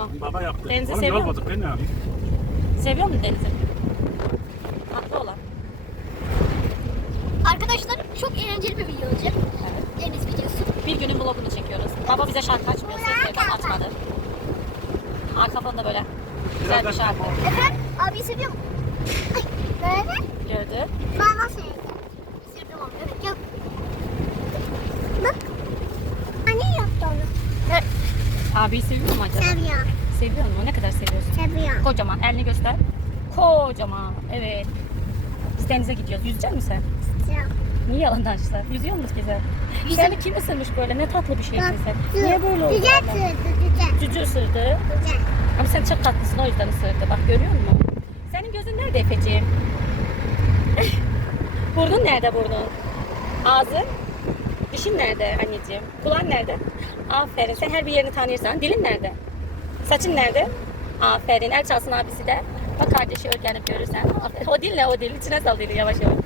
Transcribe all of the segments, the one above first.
Tamam. Baba yaptı. Denizi Oğlum seviyor musun? ben ne yapayım? Seviyor musun denizi? Haklı olan. Arkadaşlar çok eğlenceli bir video olacak. Deniz videosu. Bir günün vlogunu çekiyoruz. Baba bize şarkı açmıyor. Ses telefon açmadı. Arka fonda böyle güzel bir şarkı. Efendim abi seviyor mu? Ay böyle. Gördü. Baba sevdi. Sevdim onu evet yok. Bak. Anne yaptı onu. Evet. Abiyi seviyor mu acaba? Seviyor. Seviyor mu? Ne kadar seviyorsun? Seviyor. Kocaman. Elini göster. Kocaman. Evet. Biz denize gidiyoruz. Yüzecek misin sen? Seviyor. Niye yalandaşlar? Yüzüyor musun güzel? Seni kim ısırmış böyle? Ne tatlı bir şeysin sen. Niye böyle oldu? Ama? sürdü güzel. Cücü ısırdı. Güzel. Ama sen çok tatlısın o yüzden ısırdı. Bak görüyor musun? Senin gözün nerede Efeciğim? burnun nerede burnun? Ağzın? Dişin nerede anneciğim? Kulağın nerede? Aferin. Sen her bir yerini tanıyorsan. Dilin nerede? Saçın nerede? Aferin. El çalsın abisi de. Bak kardeşi örgenip görürsen. Aferin. O dil ne o dil? İçine sal dili yavaş yavaş.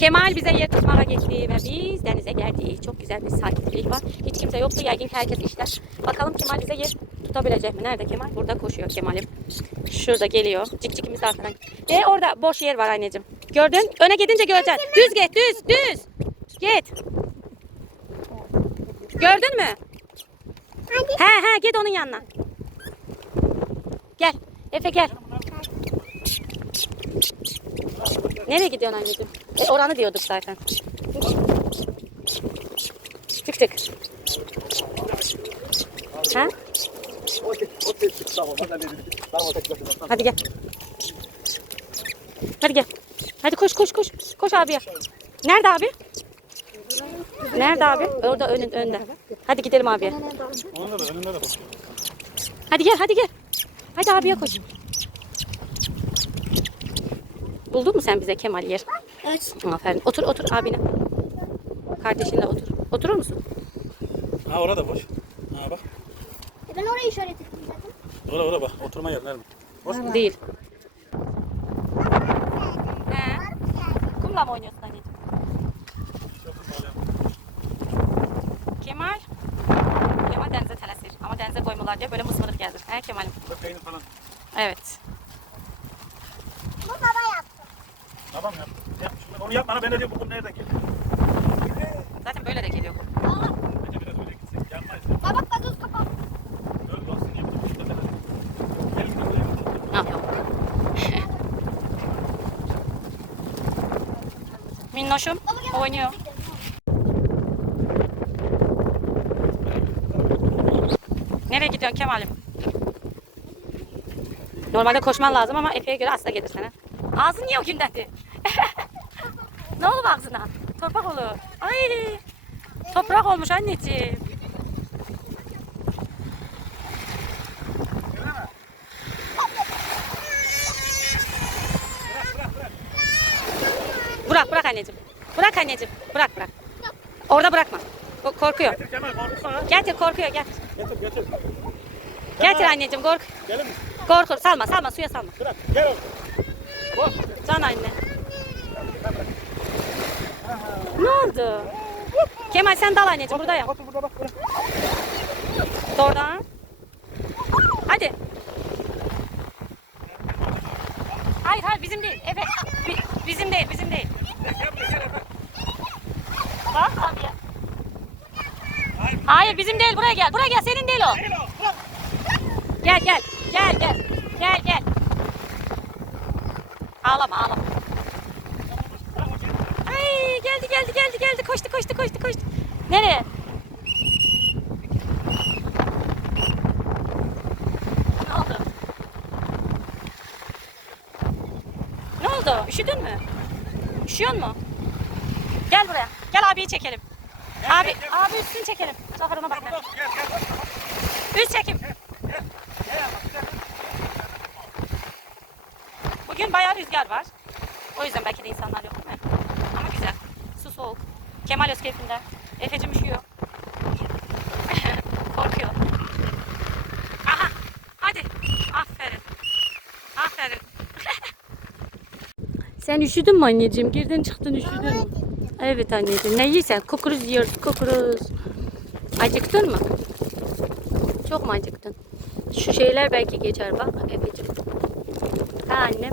Kemal bize yer tutmaya gitti ve biz denize geldik. Çok güzel bir sakinlik var. Hiç kimse yoktu. Yaygın herkes işler. Bakalım Kemal bize yer tutabilecek mi? Nerede Kemal? Burada koşuyor Kemal'im. Şurada geliyor. Cik cikimiz arkadan. Ve orada boş yer var anneciğim. Gördün? Öne gidince göreceksin. Düz git, düz, düz. Git. Gördün mü? He he git onun yanına. Gel. Efe gel. Nereye gidiyorsun anneciğim? E, oranı diyorduk zaten. Tık tık. Ha? Hadi gel. Hadi gel. Hadi koş koş koş. Koş abiye. Nerede abi? Nerede abi? Orada önün önde. Hadi gidelim abiye. Hadi gel hadi gel. Hadi abiye koş. Buldun mu sen bize Kemal yer? Evet. Aferin. Otur otur abine. Kardeşinle otur. Oturur musun? Ha orada boş. Ha bak. E ben orayı işaret ettim zaten. Orada orada bak. Oturma yer nerede? Boş. Değil. He. Kumla mı oynuyorsun anneciğim? Kemal. Kemal denize telesir. Ama denize koymuyorlar diye böyle mısmırık geldi. He Kemal'im? Peynir falan. Evet. Bu baba yaptı. Tamam yap. Yap. Şimdi onu yapma. Ben de diyorum bu kum nereden geliyor? Zaten böyle de geliyor. Bence biraz öyle gitsek. Yanmayız. Baba gazoz kapalı. Öyle olsun yaptım. İşte sen. Gelin buraya. Yok yok. Minnoşum oynuyor. Nereye gidiyorsun Kemal'im? Normalde koşman lazım ama Efe'ye göre asla gelir sana. Ağzın niye o gündendi? Ne oldu ağzına? Toprak olur. Ay! Toprak olmuş anneciğim. Bırak bırak anneciğim. Bırak anneciğim. Bırak bırak. Orada bırakma. O- Korkuyor. Getir Kemal korkutma ha. Getir korkuyor gel. Getir getir. Getir anneciğim kork. Gelin? Korkur. Salma salma suya salma. Bırak. Gel oğlum. Can anne. Ne oldu? Kemal sen dal anneciğim buradayım. Otur burada bak. Doğrudan. Hadi. Hayır hayır bizim değil. Evet. Bi- bizim değil bizim değil. Bak abi. Hayır bizim değil buraya gel. Buraya gel senin değil o. Gel gel. Gel gel. Gel gel. Ağlama ağlama geldi geldi geldi geldi geldi koştu koştu koştu koştu. Nereye? Ne oldu? Ne oldu? Üşüdün mü? Üşüyor mu? Gel buraya. Gel abiyi çekelim. Gel, abi gel, gel. abi üstünü çekelim. Zafer ona bak. Gel, gel, gel. Üst çekim. Gel, gel. Bugün bayağı rüzgar var. O yüzden belki de insanlar yok soğuk. Kemal öz keyfinde. Efe'cim üşüyor. Korkuyor. Aha. Hadi. Aferin. Aferin. Sen üşüdün mü anneciğim? Girdin çıktın üşüdün. Evet anneciğim. Ne yiysen? Kukuruz yiyoruz. Kukuruz. Acıktın mı? Çok mu acıktın? Şu şeyler belki geçer bak Efe'cim. Ha annem.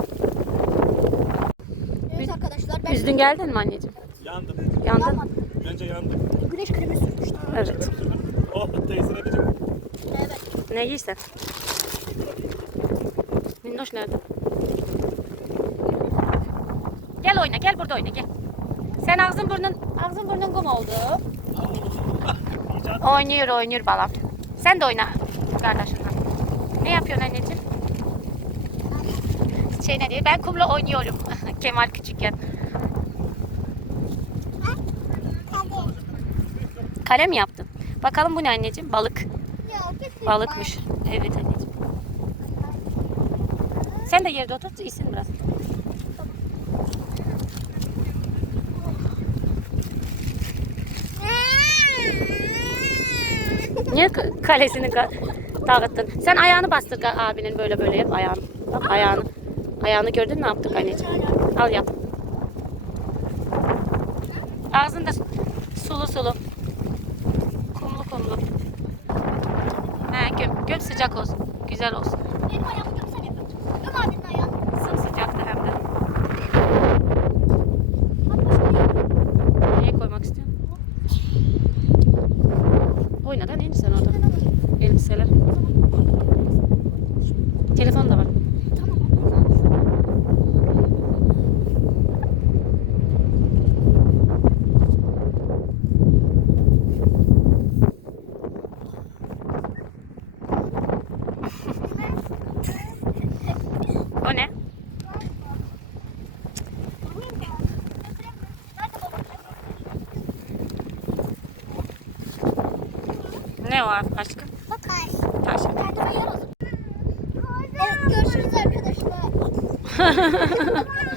Evet arkadaşlar ben Üzdün geldin mi anneciğim? Yandım. Yandın? Bence yandık. güneş kremi sürmüştüm. Evet. Oh tesir edecek. Evet. Ne giysen? Minnoş nerede? Gel oyna, gel burada oyna, gel. Sen ağzın burnun, ağzın burnun kum oldu. Oynuyor, oynuyor balam. Sen de oyna kardeşinle. Ne yapıyorsun anneciğim? Şey ne diyor? Ben kumla oynuyorum. Kemal küçükken. Hadi. Kalem yaptın. Bakalım bu ne anneciğim? Balık. Balıkmış. Evet anneciğim. Sen de yerde otur, isin biraz. Niye kalesini ka- dağıttın? Sen ayağını bastır abinin böyle böyle yap ayağını. Bak ayağını. Ayağını gördün mü ne yaptık anneciğim? Al yap. Ağzında sulu sulu. He göm, göm sıcak olsun. Güzel olsun. Benim ayağımı gömsene yapacağım. Göm abinin ayağını. Sımsıcaktı hem de. Hadi başlayalım. Nereye koymak istiyorsun? Oyna da neydi sen orada? Elbiseler. Telefon da var. O ne? Ne o aşkım? Bakar. Taş. Kendime yer alın. Evet görüşürüz arkadaşlar.